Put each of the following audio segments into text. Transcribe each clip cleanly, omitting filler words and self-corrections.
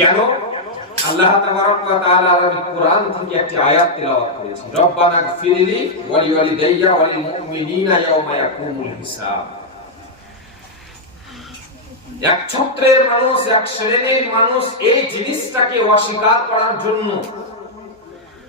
কেন আল্লাহ তাবারক ওয়া তাআলা আমি কোরআন থেকে একটি আয়াত তেলাওয়াত করেছি, রব্বানা গফিরলি ওয়া লিওয়ালিদাইয়া ওয়া লিল মুমিনিনা ইয়াওমা ইয়াকুমুল হিসাব। এক ছত্রের মানুষ, এক শ্রেণীর মানুষ এই জিনিসটাকে অস্বীকার করার জন্য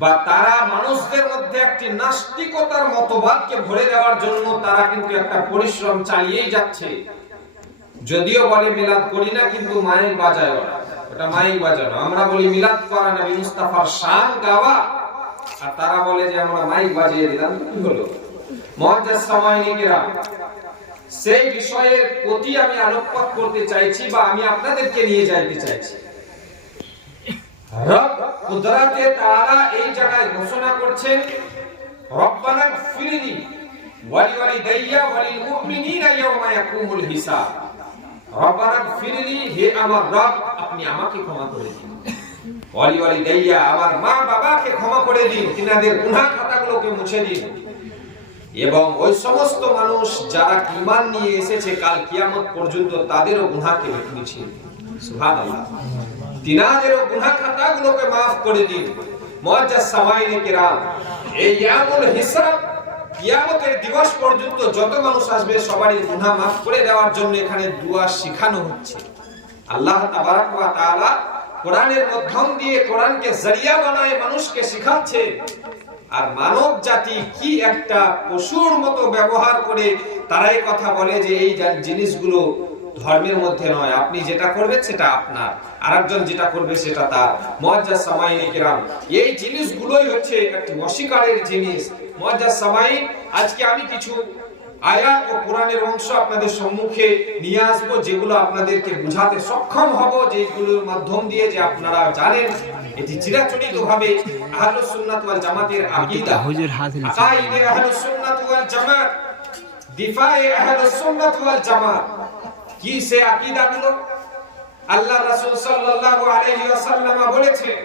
বা তারা মানুষদের মধ্যে একটি নাস্তিকতার মতবাদকে ভরে দেওয়ার জন্য তারা কিন্তু একটা পরিশ্রম চালিয়েই যাচ্ছে। যদিও বলে মিলাদ করি না, কিন্তু মাইক বাজায় ওরা, ওটা মাইক বাজানো। আমরা বলি মিলাদ করা নবী মুস্তাফার শান গাওয়া, আর তারা বলে যে আমরা মাইক বাজিয়ে দিলাম। কি হলো? মুআজ্জাজ সামাইনি কিরাম, সেই বিষয়ের প্রতি আমি আলোকপাত করতে চাইছি বা আমি আপনাদেরকে নিয়ে যাইতে চাইছি। রব কুদরতে তাআলা এই জায়গায় ঘোষণা করছেন, রব্বানা গফিরলি ওয়া লিওয়ালিদাইয়া ওয়া লিল মুমিনিনা ইয়াওমা ইয়াকুমুল হিসাব। রব্বানা গফিরলি, হে আমার রব, আপনি আমাকে ক্ষমা করে দিন। ওয়া লিওয়ালিদাইয়া, আমার মা বাবাকে ক্ষমা করে দিন, তিনাদের গুনাহ খাতাগুলোকে মুছে দিন। এবং ওই সমস্ত মানুষ যারা ঈমান নিয়ে এসেছে কাল কিয়ামত পর্যন্ত তাদেরও গুনাহকে মুছে দিন। সুবহানাল্লাহ, তিনাদেরও গুনাহ খাতাগুলোকে maaf করে দিন। মুআজ্জাজ সামাইনে কিরাম, এই ইয়ামুল হিসাব, কিয়ামতের দিবস পর্যন্ত যত মানুষ আসবে সবারই গুনাহ maaf করে দেওয়ার জন্য এখানে দোয়া শেখানো হচ্ছে। আল্লাহ তাবারক ওয়া তাআলা কোরআনের মাধ্যম দিয়ে কোরআনকে জরিয়া বানায় মানুষকে শেখাচ্ছে। আর মানব জাতি কি একটা পশুর মতো ব্যবহার করে তারা এই কথা বলে যে এই জিনিসগুলো ধর্মের মধ্যে নয়, আপনি যেটা করবেন সেটা আপনার, আরেকজন যেটা করবে সেটা তার। মুআজ্জাজ সামাইনে কিরাম, এই জিনিসগুলোই হচ্ছে একটি অস্বীকারের জিনিস। মুআজ্জাজ সামাইন, আজকে আমি কিছু আয়াত ও কোরআনের অংশ আপনাদের সম্মুখে নিয়ে আসবো, যেগুলো আপনাদেরকে বুঝাতে সক্ষম হব, যেগুলোর মাধ্যম দিয়ে যে আপনারা জানেন এটি চিরাচরিতভাবে আহলুস সুন্নাত ওয়াল জামাতের আকীদা, আকাইদে আহলুস সুন্নাত ওয়াল জামাত, দিফায়ে আহলুস সুন্নাত ওয়াল জামাত। কি সে আকীদাগুলো? আল্লাহ রাসূল সাল্লাল্লাহু আলাইহি ওয়াসাল্লাম বলেছেন,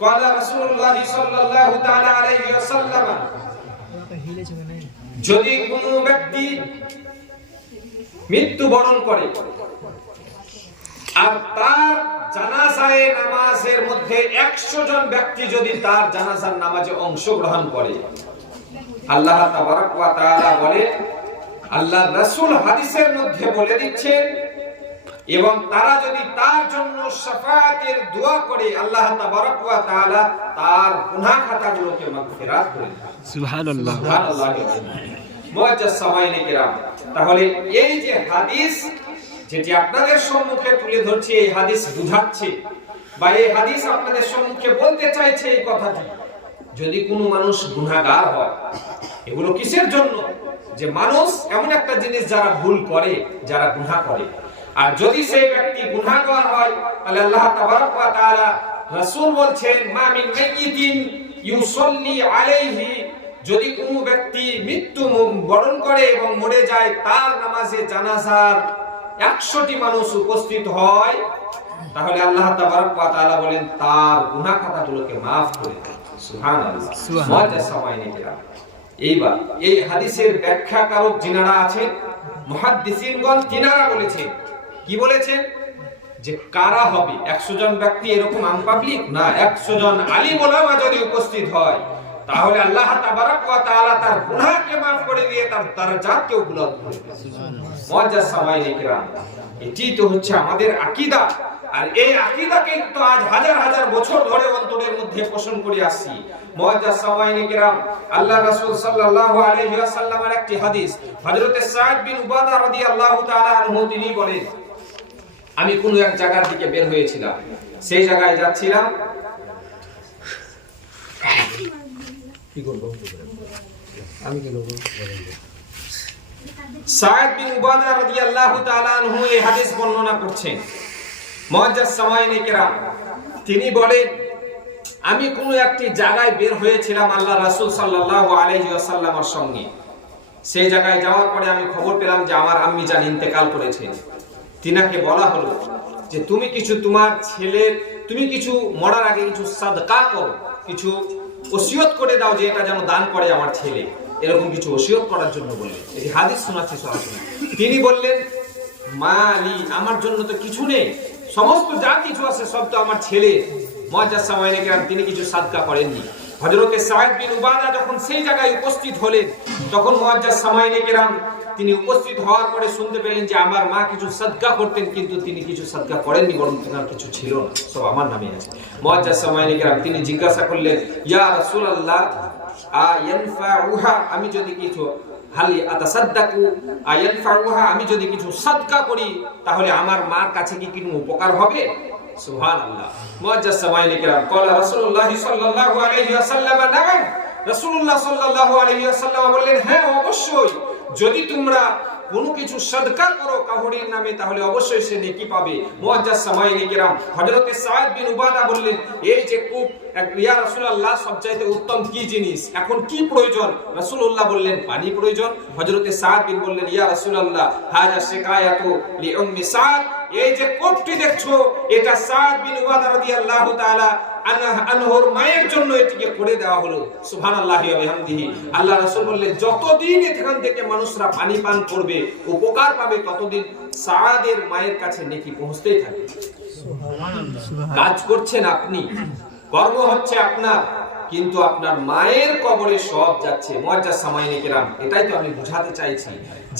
ক্বালা রাসূলুল্লাহ সাল্লাল্লাহু তাআলা আলাইহি ওয়াসাল্লাম, যদি কোনো ব্যক্তি মৃত্যুবরণ করে আর তার জানাজায়ে নামাজের মধ্যে 100 জন ব্যক্তি যদি তার জানাজার নামাজে অংশগ্রহণ করে, আল্লাহ তাবারক ওয়া তাআলা বলে, আল্লাহ রাসূল হাদিসের মধ্যে বলে দিচ্ছেন, এবং তারা যদি তার জন্য শাফাআতের দোয়া করে, আল্লাহ তাবারক ওয়া তাআলা তার গুনাহ খাতাগুলোকে মাগফিরাত করে দেন। সুবহানাল্লাহ, সুবহানাল্লাহ। মুআজ্জাজ সামাইনে কিরাম, তাহলে এই যে হাদিস যেটি আপনাদের সম্মুখে তুলে ধরছি, এই হাদিস বুঝাচ্ছে বা এই হাদিস আপনাদের সম্মুখে বলতে চাইছে এই কথাটি, যদি কোনো মানুষ গুনাহগার হয়, এগুলো কিসের জন্য? যে মানুষ এমন একটা জিনিস যারা ভুল করে, যারা গুনাহ করে, আর যদি সেই ব্যক্তি গুনাহগার হয়, তাহলে আল্লাহ তাবারক ওয়া তাআলা, রাসূল বলছেন, মা মিন মাইয়িতিন ইউসাল্লি আলাইহি, যদি কোনো ব্যক্তি মৃত্যু বরণ করে এবং মরে যায়, তার নামাজে জানাজার 100টি মানুষ উপস্থিত হয়, তাহলে আল্লাহ তাবারক ওয়া তাআলা বলেন তার গুনাহ খাতাগুলোকে maaf করে দেন। সুবহানাল্লাহ, মুআজ্জাজ সামাইনে কিরাম। এইবার এই হাদিসের ব্যাখ্যাকারক যিনারা আছেন, মুহাদ্দিসিনগণ, তিনারা বলেছেন, কি বলেছেন? যে কারা হবে 100 জন ব্যক্তি, এরকম আম পাবলিক না, 100 জন আলিম ওলামা যদি উপস্থিত হয়, তাহলে আল্লাহ তাবারক ওয়া তাআলা তার গুনাহকে maaf করে দিয়ে তার দরজাতকেও বুলন্দ করে দেন। মুআজ্জাজ সামাইনে কিরাম, এটি তো হচ্ছে আমাদের আকীদা। আর এই আকীদাকে তো আজ হাজার হাজার বছর ধরে অন্তরের মধ্যে পোষণ করে আসছি। মুআজ্জাজ সামাইনে কিরাম, আল্লাহ রাসূল সাল্লাল্লাহু আলাইহি ওয়াসাল্লামের একটি হাদিস, হযরত সাদ বিন উবাদা রাদিয়াল্লাহু তাআলা আনহু, তিনি বলেন, আমি কোন এক জায়গার দিকে বের হয়েছিলাম, সেই জায়গায় যাচ্ছিলাম, কি করব আমি, কি করব? সাদ বিন উবাদা রাদিয়াল্লাহু তাআলা আনহু এই হাদিস বর্ণনা করছেন। মুআজ্জাজ সামাইনে কিরাম, তিনি বলেন, আমি কোন একটি জায়গায় বের হয়েছিলাম আল্লাহ রাসূল সাল্লাল্লাহু আলাইহি ওয়াসাল্লামের সঙ্গে। সেই জায়গায় যাওয়ার পরে আমি খবর পেলাম যে আমার আম্মি জান ইন্তেকাল করেছেন। তিনাকে বলা হলো যে তুমি কিছু তোমার ছেলের, তুমি কিছু মরার আগে কিছু সাদকা করো, কিছু ওসিয়ত করে দাও যে এটা যেন দান করে আমার ছেলে, এরকম কিছু ওসিয়ত করার জন্য বললেন। এই হাদিস শোনাচ্ছি সরাসরি। তিনি বললেন, মালি, আমার জন্য তো কিছু নেই, সমস্ত যা কিছু আছে সব তো আমার ছেলে। মুআজ্জাজ সামাইনে কেরাম তিনি কিছু সাদকা করেননি। হযরতে সাঈদ বিন উবাদা যখন সেই জায়গায় উপস্থিত হলেন, তখন মুআজ্জাজ সামাইনে কেরাম তিনি উপস্থিত হওয়ার পরে শুনতে পেলেন যে আমার মা কিছু সাদকা করতেন, কিন্তু তিনি কিছু সাদকা করেননি, বরং তার কিছু ছিল না, সব আমার নামে আছে। মুআজ্জাজ সামাইনে কেরাম তিনি জিজ্ঞাসা করলেন, ইয়া রাসূলুল্লাহ আয়ানফাউহা, আমি যদি কিছু হালি আতাসাদ্দাকু আয়ানফাউহা, আমি যদি কিছু সাদকা করি তাহলে আমার মার কাছে কি কোনো উপকার হবে? সুবহানাল্লাহ। মুআজ্জাজ সামাইনে কেরাম কওয়া রাসূলুল্লাহ সাল্লাল্লাহু আলাইহি ওয়াসাল্লাম নাম, রাসূলুল্লাহ সাল্লাল্লাহু আলাইহি ওয়াসাল্লাম বললেন, হ্যাঁ অবশ্যই, যদি তোমরা কোনো কিছু সাদকা করো কাউরির নামে তাহলে অবশ্যই সে নেকি পাবে। মুআজ্জাজ সামাইনে কেরাম হযরতে সাঈদ বিন উবাদা বললেন, এই যে কূপ, ইয়া রাসূলুল্লাহ সবচাইতে উত্তম কি জিনিস, এখন কি প্রয়োজন? রাসূলুল্লাহ বললেন পানি প্রয়োজন। হযরতে সাঈদ বিন বললেন, ইয়া রাসূলুল্লাহ হাযা শিকায়াতু লি উম্মি সাদ, এই যে কূপটি দেখছো এটা সাঈদ বিন উবাদা রাদিয়াল্লাহু তাআলা আনহুর মায়ের জন্য এটিকে করে দেওয়া হলো। সুবহানাল্লাহি ওয়া বিহামদিহি। আল্লাহ রাসূল বললেন, যতদিন এখান থেকে মানুষরা পানি পান করবে, উপকার পাবে, ততদিন সাঈদের মায়ের কাছে নেকি পৌঁছতেই থাকবে। সুবহানাল্লাহ। কাজ করছেন আপনি, কর্ম হচ্ছে আপনার, কিন্তু আপনার মায়ের কবরে সব যাচ্ছে। মুআজ্জাজ সামাইনে কেরাম এটাই তো আমি বুঝাতে চাইছি,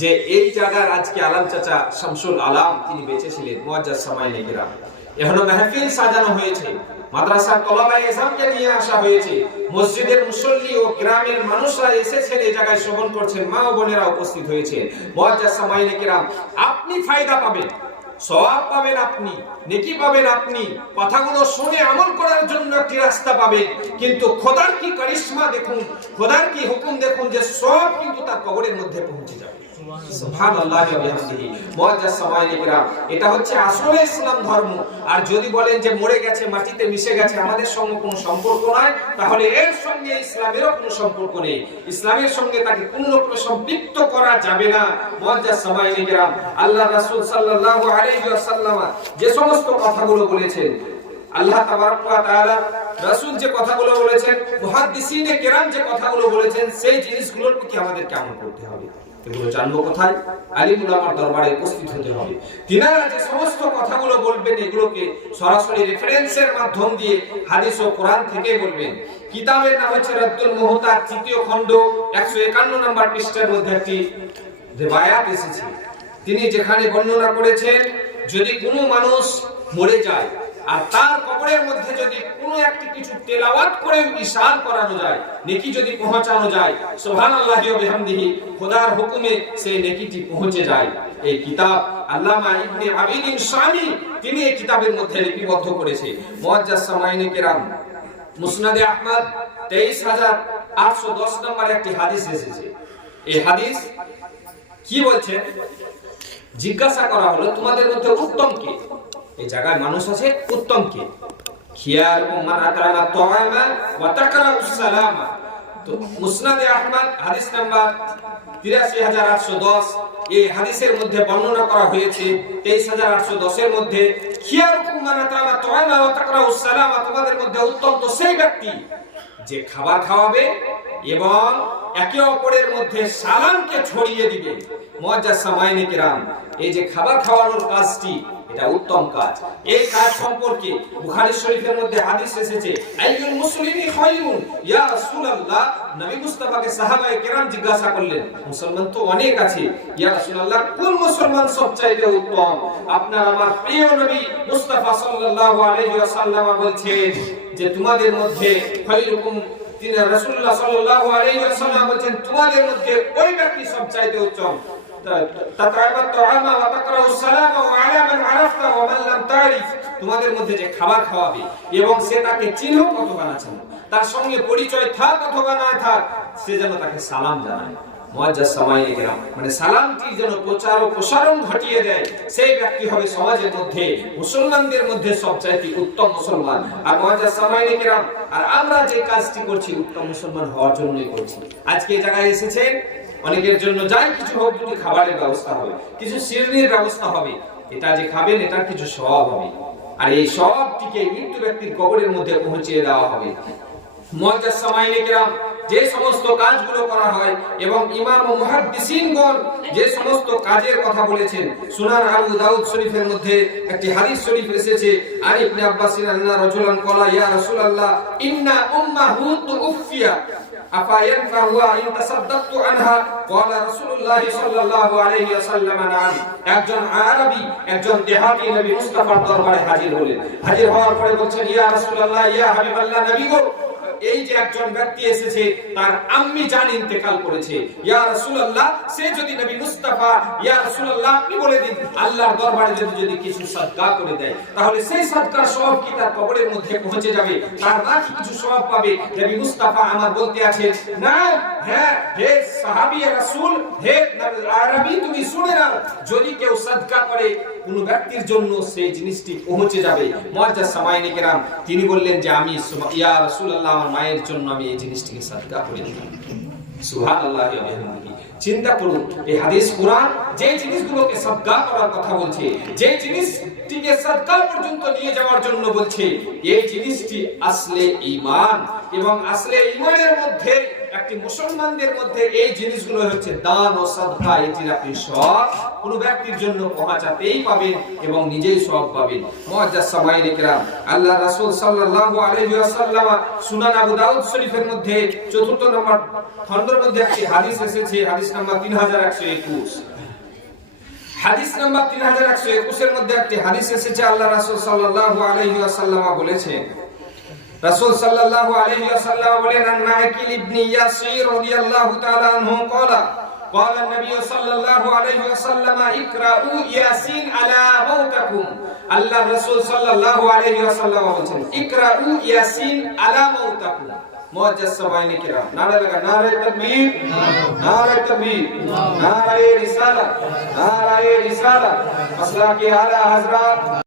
যে এই জায়গার আজকে আলাম চাচা শামসুল আলাম তিনি বেঁচে ছিলেন। মুআজ্জাজ সামাইনে কেরাম এখনো মাহফিল সাজানো হয়েছে, মাদ্রাসার তলাবায়ে ইসলামকে নিয়ে আসা হয়েছে, মসজিদের মুসল্লি ও গ্রামের মানুষরা এসেছেন এই জায়গায় শ্রবণ করছেন, মা ও বোনেরা উপস্থিত হয়েছে। মুআজ্জাজ সামাইনে কেরাম আপনি ফায়দা পাবেন, সওয়াব পাবেন, আপনি নেকি পাবেন, আপনি কথাগুলো শুনে আমল করার জন্য একটি রাস্তা পাবেন, কিন্তু খোদার কি কারিশমা দেখুন, খোদার কি হুকুম দেখুন, যে সব কিন্তু তার কবরের মধ্যে পৌঁছে যাবে। সুবহানাল্লাহি ওয়া বিহামদিহি। মুআজ্জাজ সামাইনে কেরাম এটা হচ্ছে আসলে ইসলাম ধর্ম। আর যদি বলেন যে মরে গেছে, মাটিতে মিশে গেছে, আমাদের সঙ্গে কোনো সম্পর্ক নাই, তাহলে এর সঙ্গে ইসলামেরও কোনো সম্পর্ক নেই, ইসলামের সঙ্গে তাকে কোনো রকমের সম্পৃক্ত করা যাবে না। মুআজ্জাজ সামাইনে কেরাম আল্লাহ রাসূল সাল্লাল্লাহু আলাইহি ওয়াসাল্লাম যে সমস্ত কথাগুলো বলেছেন, আল্লাহ তাবারক ওয়া তাআলা রাসূল যে কথাগুলো বলেছেন, মুহাদ্দিসিনে কেরাম যে কথাগুলো বলেছেন, সেই জিনিসগুলোর প্রতি আমাদের আমল করতে হবে। এগুলো জানবো কোথায়? আলিম উলামার দরবারে উপস্থিত হতে হবে। তিনারা যে সমস্ত কথাগুলো বলবেন এগুলোকে সরাসরি রেফারেন্সের মাধ্যম দিয়ে হাদিস ও কোরআন থেকে বলবেন। কিতাবের নাম হচ্ছে রাদ্দুল মুহতাজ, তৃতীয় খণ্ড 151 নম্বর পৃষ্ঠার মধ্যে একটি রিওয়ায়াত এসেছে। তিনি যেখানে বর্ণনা করেছেন, যদি কোনো মানুষ মরে যায় আর তার কবরের মধ্যে যদি কোনো একটি কিছু তেলাওয়াত করে ইশার করানো যায়, নেকি যদি পৌঁছানো যায়, সুবহানাল্লাহি ওয়া বিহামদিহি, খোদার হুকুমে সেই নেকিটি পৌঁছে যায়। এই কিতাব আল্লামা ইবনে আবিদিন শামি তিনি এই কিতাবের মধ্যে লিপিবদ্ধ করেছে। মুআজ্জাজ সামাইনে কেরাম মুসনাদে আহমদ 23810 নম্বর একটি হাদিস এসেছে। এই হাদিস কি বলছে? জিজ্ঞাসা করা হলো, তোমাদের মধ্যে উত্তম কে? এই জায়গায় মানুষ আছে, উত্তম কে? খিয়ারুকুম মান আকরামা তুআমা ওয়া তাকরাউস সালামা। তো মুসনাদে আহমদ হাদিস নাম্বার 83810, এই হাদিসের মধ্যে বর্ণনা করা হয়েছে 23810 এর মধ্যে, খিয়ারুকুম মান আকরামা তুআমা ওয়া তাকরাউস সালামা, তোমাদের মধ্যে উত্তম তো সেই ব্যক্তি যে খাবার খাওয়াবে এবং একে অপরের মধ্যে সালামকে ছড়িয়ে দিবে। মুআজ্জাজ সামাইনে কেরাম এই যে খাবার খাওয়ানোর কাজটি, এটা উত্তম কাজ। এই কাজ সম্পর্কে বুখারী শরীফের মধ্যে হাদিস এসেছে, আইয়ুল মুসলিমি খায়রুন ইয়া রাসূলুল্লাহ। নবী মুস্তাফাকে সাহাবায়ে কেরাম জিজ্ঞাসা করলেন, মুসলমান তো অনেক আছে, ইয়া রাসূলুল্লাহ কোন মুসলমান সবচাইতে উত্তম? আপনার আমার প্রিয় নবী মুস্তাফা সাল্লাল্লাহু আলাইহি ওয়াসাল্লাম বলছেন যে তোমাদের মধ্যে খায়রুকুম, তিনি রাসূলুল্লাহ সাল্লাল্লাহু আলাইহি ওয়াসাল্লাম বলেন তোমাদের মধ্যে ওই ব্যক্তি সবচাইতে উত্তম তোমাদের মধ্যে যে খাবার খাওয়াবে এবং সে তাকে চিনুক অথবা না চিনুক, তার সঙ্গে পরিচয় থাক অথবা না থাক, সে যেন তাকে সালাম জানায়। মুআজ্জাজ সামাইনে কেরাম মানে সালামটি যেন প্রচার ও প্রসারণ ঘটিয়ে দেয়, সেই ব্যক্তি হবে সমাজের মধ্যে, মুসলমানদের মধ্যে সবচাইতে উত্তম মুসলমান। আর মুআজ্জাজ সামাইনে কেরাম আর আমরা যে কাজটি করছি উত্তম মুসলমান হওয়ার জন্যই করছি। আজকে এই জায়গায় এসেছেন, অনেকের জন্য যাই কিছু হোক, দুটি খাবারের ব্যবস্থা হবে, কিছু শিরনির ব্যবস্থা হবে, এটা যে খাবেন এটার কিছু সওয়াব হবে, আর এই সওয়াবটিকে মৃত্যু ব্যক্তির কবরের মধ্যে পৌঁছিয়ে দেওয়া হবে। মুআজ্জাজ সামাইনে কেরাম যে সমস্ত কাজগুলো করা হয় এবং ইমাম ও মুহাদ্দিসিনগণ যে সমস্ত কাজের কথা বলেছেন। সুনান আবু দাউদ শরীফের মধ্যে একটি হাদিস শরীফ এসেছে, আন ইবনে আব্বাস আন্না রাজুলান ক্বালা ইয়া রাসূলুল্লাহ ইন্না উম্মাহু তুফিয়া আফা ইয়ানফাহু ইন তাসাদদাকতু আনহা ক্বালা রাসূলুল্লাহ সাল্লাল্লাহু আলাইহি ওয়াসাল্লাম নাম। একজন আরবি, একজন দেহাতি নবী মুস্তাফার দরবারে হাজির হলেন। হাজির হওয়ার পরে বলছেন, ইয়া রাসূলুল্লাহ, ইয়া হাবিবাল্লাহ, নবী গো, এই যে একজন ব্যক্তি এসেছে তার আম্মি জান ইন্তেকাল করেছে। ইয়া রাসূলুল্লাহ, সে যদি নবী মুস্তাফা, ইয়া রাসূলুল্লাহ আপনি বলে দিন, আল্লাহর দরবারে যদি কিছু সাদকা করে দেয় তাহলে সেই সাদকার সওয়াব কি তার কবরের মধ্যে পৌঁছে যাবে, তার মা কি কিছু সওয়াব পাবে? নবী মুস্তাফা আমার বলতে আছেন, না, হ্যাঁ, হে সাহাবী রাসূল, হে আরবি, তুমি শুনে নাও, যদি কেউ সাদকা করে কোন ব্যক্তির জন্য সেই জিনিসটি পৌঁছে যাবে। মুআজ্জাজ সামাইনে কেরাম, তিনি বললেন যে আমি ইয়া রাসূলুল্লাহ, আমার মায়ের জন্য আমি এই জিনিসটিকে সাদকা করে দিলাম। সুবহানাল্লাহি ওয়া বিহামদিহি। চিন্তা করুন, এই হাদিস কোরআন যে জিনিসগুলোকে সাদকা করার কথা বলছে, যে জিনিসটিকে সাদকা পর্যন্ত নিয়ে যাওয়ার জন্য বলছে, এই জিনিসটি আসলে ঈমান, এবং আসলে ঈমানের মধ্যে একটি মুসলমানদের মধ্যে এই জিনিসগুলো হচ্ছে দান ও সাদকা। এটির আপনি সওয়াব কোন ব্যক্তির জন্য পৌঁছাতেই পাবেন এবং নিজেই সওয়াব পাবেন। মুআজ্জাজ সামাইনে কেরাম, আল্লাহর রাসূল সাল্লাল্লাহু আলাইহি ওয়াসাল্লাম সুনান আবু দাউদ শরীফের মধ্যে ৪র্থ নম্বর খণ্ডের মধ্যে একটি হাদিস এসেছে, হাদিস নাম্বার 3121। হাদিস নাম্বার 3121 এর মধ্যে একটি হাদিস এসেছে, আল্লাহর রাসূল সাল্লাল্লাহু আলাইহি ওয়াসাল্লাম বলেছেন, রাসূল সাল্লাল্লাহু আলাইহি ওয়াসাল্লাম বলেন, আন মাইকিল ইবনে ইয়াসির রাদিয়াল্লাহু তাআলা আনহু ক্বালা ক্বালা নবী সাল্লাল্লাহু আলাইহি ওয়াসাল্লাম ইকরাউ ইয়াসিন আলা মাউতাকুম। আল্লাহ রাসূল সাল্লাল্লাহু আলাইহি ওয়াসাল্লাম বলেন, ইকরাউ ইয়াসিন আলা মাউতাকুম। মুআজ্জাজ সামাইনে কেরাম, নারা লাগা, নারে তাকবীর, নারে তাকবীর, নারে রিসালাত, নারে রিসালাত, মাসলাকি আলা হযরত।